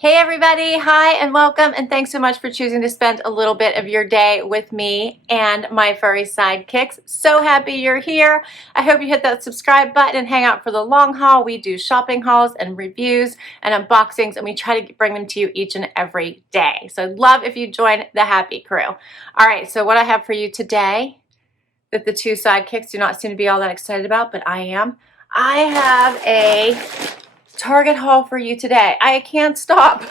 Hey everybody, hi and welcome, and thanks so much for choosing to spend a little bit of your day with me and my furry sidekicks. So happy you're here. I hope you hit that subscribe button and hang out for the long haul. We do shopping hauls and reviews and unboxings, and we try to bring them to you each and every day. So I'd love if you join the happy crew. All right, so what I have for you today that the two sidekicks do not seem to be all that excited about, but I am. I have a Target haul for you today. I can't stop.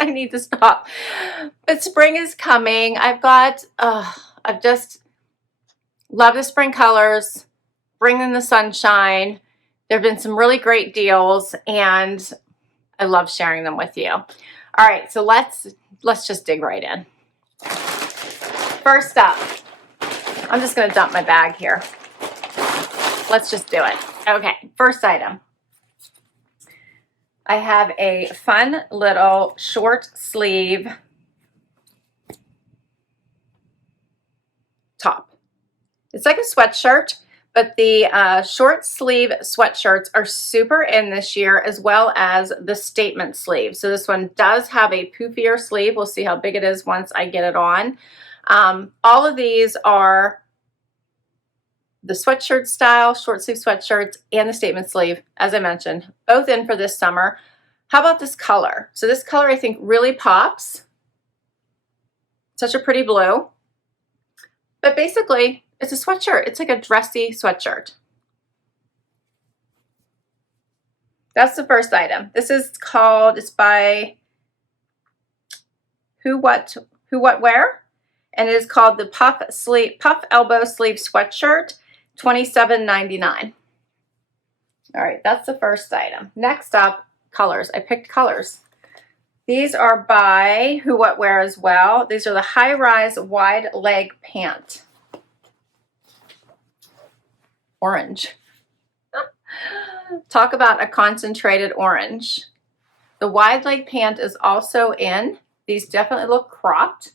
I need to stop. But spring is coming. I've just love the spring colors, bringing the sunshine. There have been some really great deals, and I love sharing them with you. All right, so let's just dig right in. First up, I'm just going to dump my bag here. Let's just do it. Okay, first item. I have a fun little short sleeve top. It's like a sweatshirt, but the short sleeve sweatshirts are super in this year, as well as the statement sleeve. So this one does have a poofier sleeve. We'll see how big it is once I get it on. All of these are the sweatshirt style, short sleeve sweatshirts, and the statement sleeve, as I mentioned, both in for this summer. How about this color? So this color I think really pops. Such a pretty blue. But basically, it's a sweatshirt. It's like a dressy sweatshirt. That's the first item. This is called, it's by Who What Wear, and it is called the Puff Elbow Sleeve Sweatshirt. $27.99. All right, that's the first item. Next up, colors. I picked colors. These are by Who What Wear as well. These are the high-rise wide leg pant. Orange. Talk about a concentrated orange. The wide leg pant is also in. These definitely look cropped.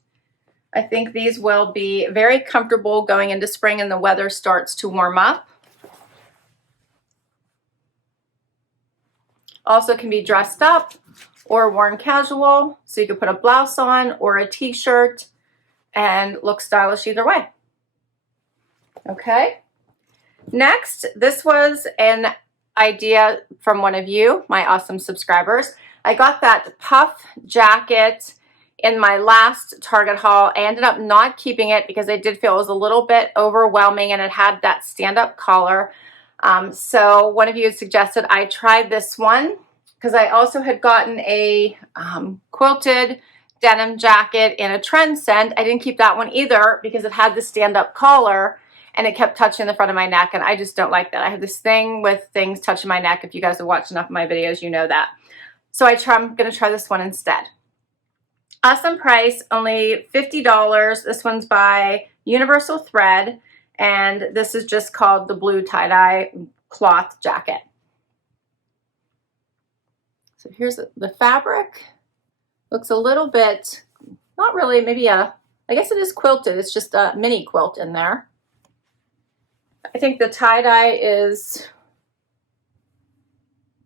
I think these will be very comfortable going into spring and the weather starts to warm up. Also can be dressed up or worn casual, so you could put a blouse on or a t-shirt and look stylish either way. Okay. Next, this was an idea from one of you, my awesome subscribers. I got that puff jacket in my last Target haul. I ended up not keeping it because I did feel it was a little bit overwhelming, and it had that stand-up collar. So one of you had suggested I tried this one because I also had gotten a quilted denim jacket in a trend scent. I didn't keep that one either because it had the stand-up collar and it kept touching the front of my neck, and I just don't like that. I have this thing with things touching my neck. If you guys have watched enough of my videos, you know that. So I'm going to try this one instead. Awesome price, only $50. This one's by Universal Thread, and this is just called the blue tie-dye cloth jacket. So here's the fabric. Looks a little bit, not really, maybe I guess it is quilted. It's just a mini quilt in there. I think the tie-dye is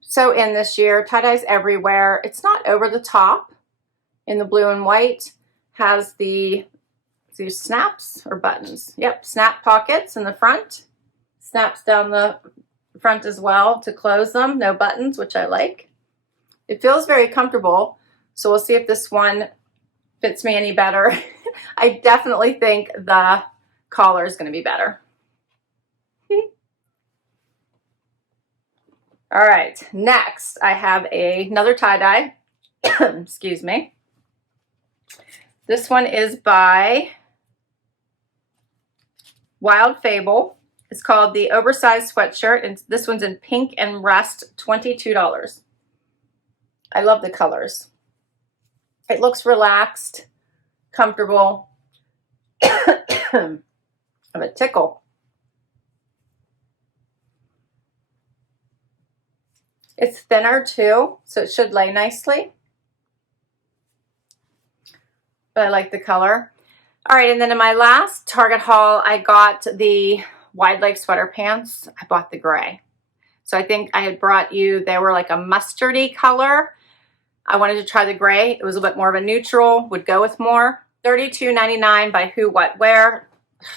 so in this year. Tie-dye's everywhere. It's not over the top. In the blue and white, has these snaps or buttons. Yep, snap pockets in the front. Snaps down the front as well to close them. No buttons, which I like. It feels very comfortable, so we'll see if this one fits me any better. I definitely think the collar is going to be better. All right, next I have another tie-dye. Excuse me. This one is by Wild Fable. It's called the Oversized Sweatshirt, and this one's in pink and rust, $22. I love the colors. It looks relaxed, comfortable. I have a tickle. It's thinner too, so it should lay nicely. But I like the color. All right, and then in my last Target haul, I got the wide leg sweater pants. I bought the gray. So I think I had brought you, they were like a mustardy color. I wanted to try the gray. It was a bit more of a neutral, would go with more. $32.99 by Who What Wear.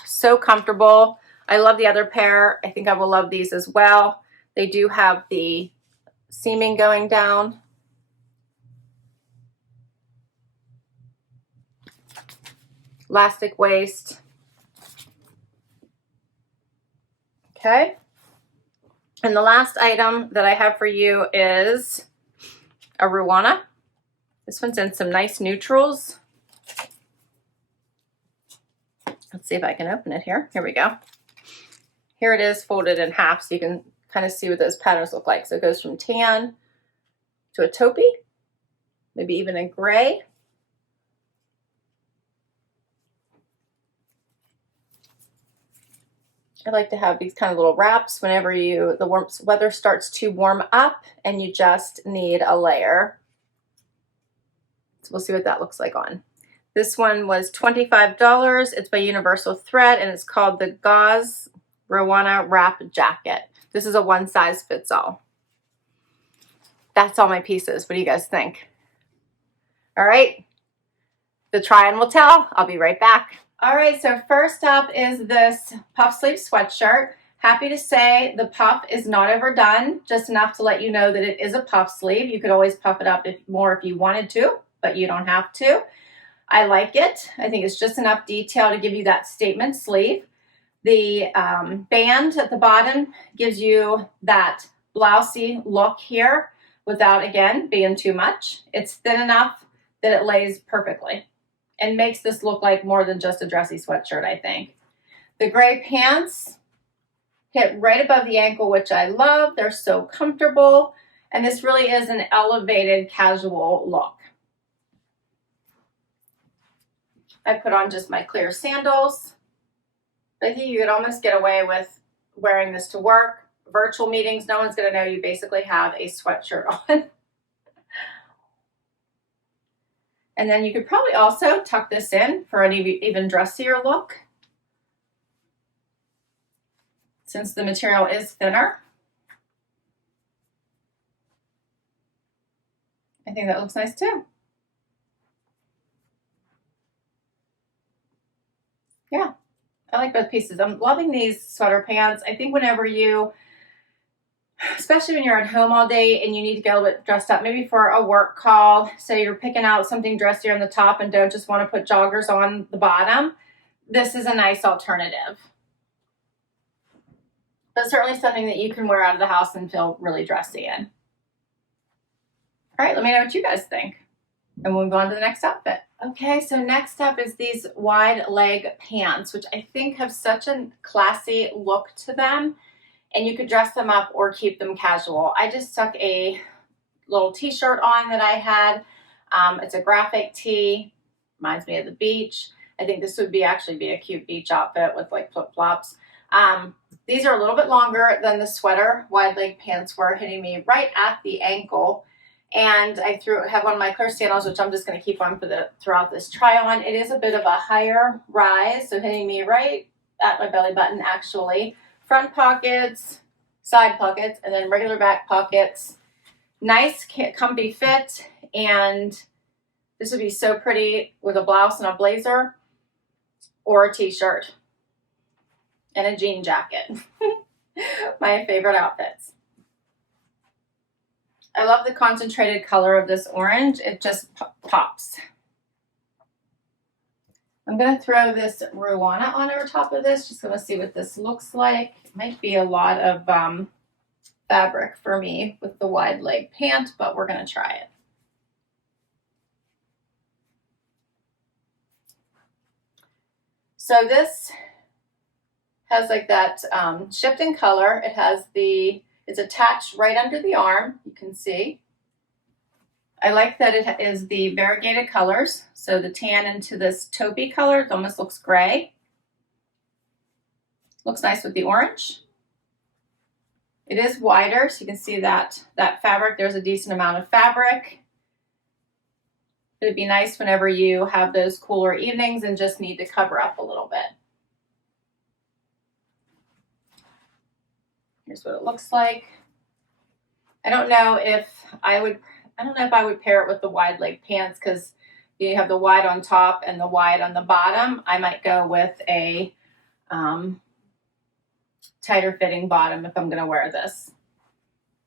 So comfortable. I love the other pair. I think I will love these as well. They do have the seaming going down. Elastic waist. Okay. And the last item that I have for you is a Ruana. This one's in some nice neutrals. Let's see if I can open it here. Here we go. Here it is folded in half so you can kind of see what those patterns look like. So it goes from tan to a taupey, maybe even a gray. I like to have these kind of little wraps whenever the weather starts to warm up and you just need a layer. So we'll see what that looks like on. This one was $25. It's by Universal Thread and it's called the Gauze Ruana Wrap Jacket. This is a one size fits all. That's all my pieces. What do you guys think? All right, the try on will tell. I'll be right back. All right, so first up is this puff sleeve sweatshirt. Happy to say the puff is not overdone, just enough to let you know that it is a puff sleeve. You could always puff it up more if you wanted to, but you don't have to. I like it. I think it's just enough detail to give you that statement sleeve. The band at the bottom gives you that blousey look here without, again, being too much. It's thin enough that it lays perfectly and makes this look like more than just a dressy sweatshirt, I think. The gray pants hit right above the ankle, which I love. They're so comfortable. And this really is an elevated casual look. I put on just my clear sandals. I think you could almost get away with wearing this to work. Virtual meetings, no one's gonna know you basically have a sweatshirt on. And then you could probably also tuck this in for an even dressier look, since the material is thinner. I think that looks nice too. Yeah, I like both pieces. I'm loving these sweater pants. I think whenever you, especially when you're at home all day and you need to get a little bit dressed up, maybe for a work call, so you're picking out something dressier on the top and don't just want to put joggers on the bottom, this is a nice alternative. But certainly something that you can wear out of the house and feel really dressy in. All right, let me know what you guys think. And we'll move on to the next outfit. Okay, so next up is these wide leg pants, which I think have such a classy look to them. And you could dress them up or keep them casual. I just stuck a little t-shirt on that I had. It's a graphic tee, reminds me of the beach. I think this would actually be a cute beach outfit with like flip-flops. These are a little bit longer than the sweater wide leg pants were, hitting me right at the ankle. And I have on my clear sandals, which I'm just going to keep on throughout this try on. It is a bit of a higher rise, so hitting me right at my belly button actually. Front pockets, side pockets, and then regular back pockets. Nice, comfy fit, and this would be so pretty with a blouse and a blazer or a t-shirt and a jean jacket. My favorite outfits. I love the concentrated color of this orange. It just pops. I'm going to throw this Ruana on over top of this. Just going to see what this looks like. It might be a lot of fabric for me with the wide leg pant, but we're going to try it. So this has like that shift in color. It has it's attached right under the arm, you can see. I like that it is the variegated colors. So the tan into this taupey color, it almost looks gray. Looks nice with the orange. It is wider, so you can see that fabric. There's a decent amount of fabric. It'd be nice whenever you have those cooler evenings and just need to cover up a little bit. Here's what it looks like. I don't know if I I don't know if I would pair it with the wide leg pants because you have the wide on top and the wide on the bottom. I might go with a tighter fitting bottom if I'm going to wear this.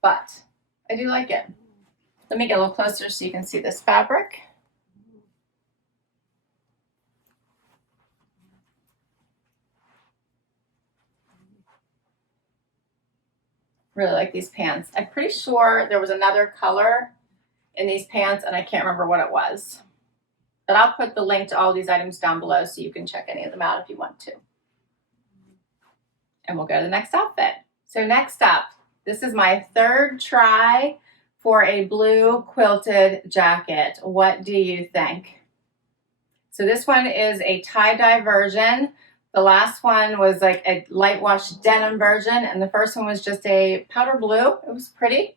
But I do like it. Let me get a little closer so you can see this fabric. Really like these pants. I'm pretty sure there was another color in these pants and I can't remember what it was. But I'll put the link to all these items down below so you can check any of them out if you want to. And we'll go to the next outfit. So next up, this is my third try for a blue quilted jacket. What do you think? So this one is a tie-dye version. The last one was like a light wash denim version, and the first one was just a powder blue. It was pretty.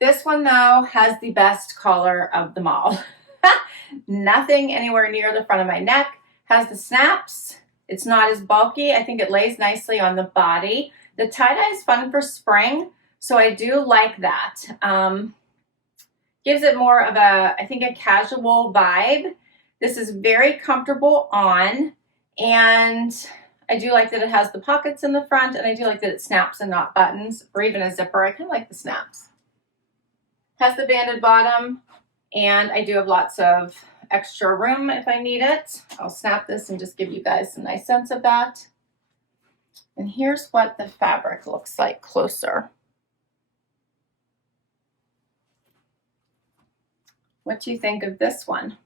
This one, though, has the best collar of them all. Nothing anywhere near the front of my neck. Has the snaps. It's not as bulky. I think it lays nicely on the body. The tie-dye is fun for spring, so I do like that. Gives it more of a, I think, a casual vibe. This is very comfortable on, and I do like that it has the pockets in the front, and I do like that it snaps and not buttons, or even a zipper. I kind of like the snaps. Has the banded bottom, and I do have lots of extra room if I need it. I'll snap this and just give you guys a nice sense of that. And here's what the fabric looks like closer. What do you think of this one?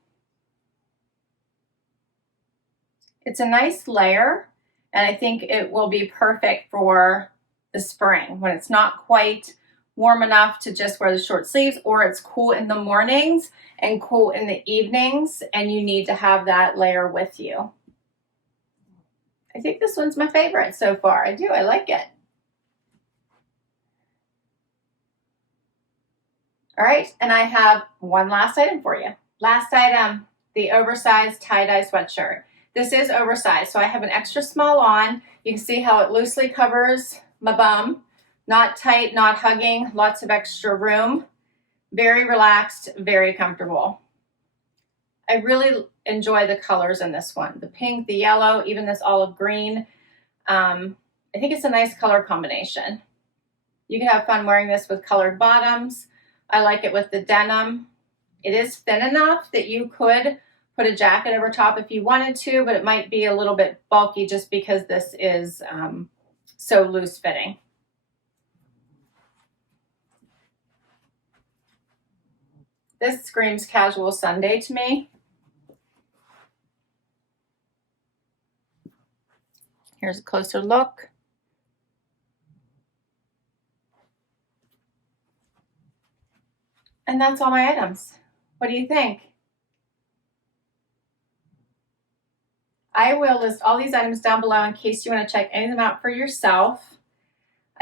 It's a nice layer, and I think it will be perfect for the spring when it's not quite warm enough to just wear the short sleeves, or it's cool in the mornings and cool in the evenings, and you need to have that layer with you. I think this one's my favorite so far. I do, I like it. All right, and I have one last item for you. Last item, the oversized tie-dye sweatshirt. This is oversized, so I have an extra small on. You can see how it loosely covers my bum. Not tight, not hugging, lots of extra room. Very relaxed, very comfortable. I really enjoy the colors in this one. The pink, the yellow, even this olive green. I think it's a nice color combination. You can have fun wearing this with colored bottoms. I like it with the denim. It is thin enough that you could put a jacket over top if you wanted to, but it might be a little bit bulky just because this is so loose fitting. This screams casual Sunday to me. Here's a closer look. And that's all my items. What do you think? I will list all these items down below in case you want to check any of them out for yourself.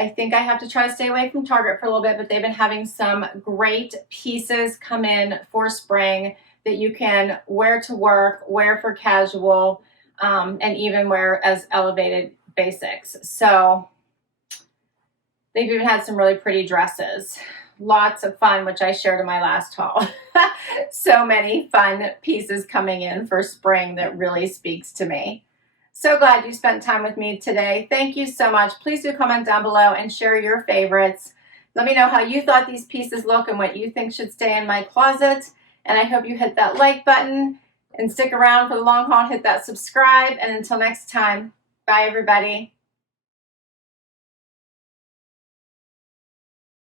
I think I have to try to stay away from Target for a little bit, but they've been having some great pieces come in for spring that you can wear to work, wear for casual, and even wear as elevated basics. So they've even had some really pretty dresses. Lots of fun, which I shared in my last haul. So many fun pieces coming in for spring that really speaks to me. So glad you spent time with me today. Thank you so much. Please do comment down below and share your favorites. Let me know how you thought these pieces look and what you think should stay in my closet. And I hope you hit that like button and stick around for the long haul. Hit that subscribe. And until next time, bye everybody.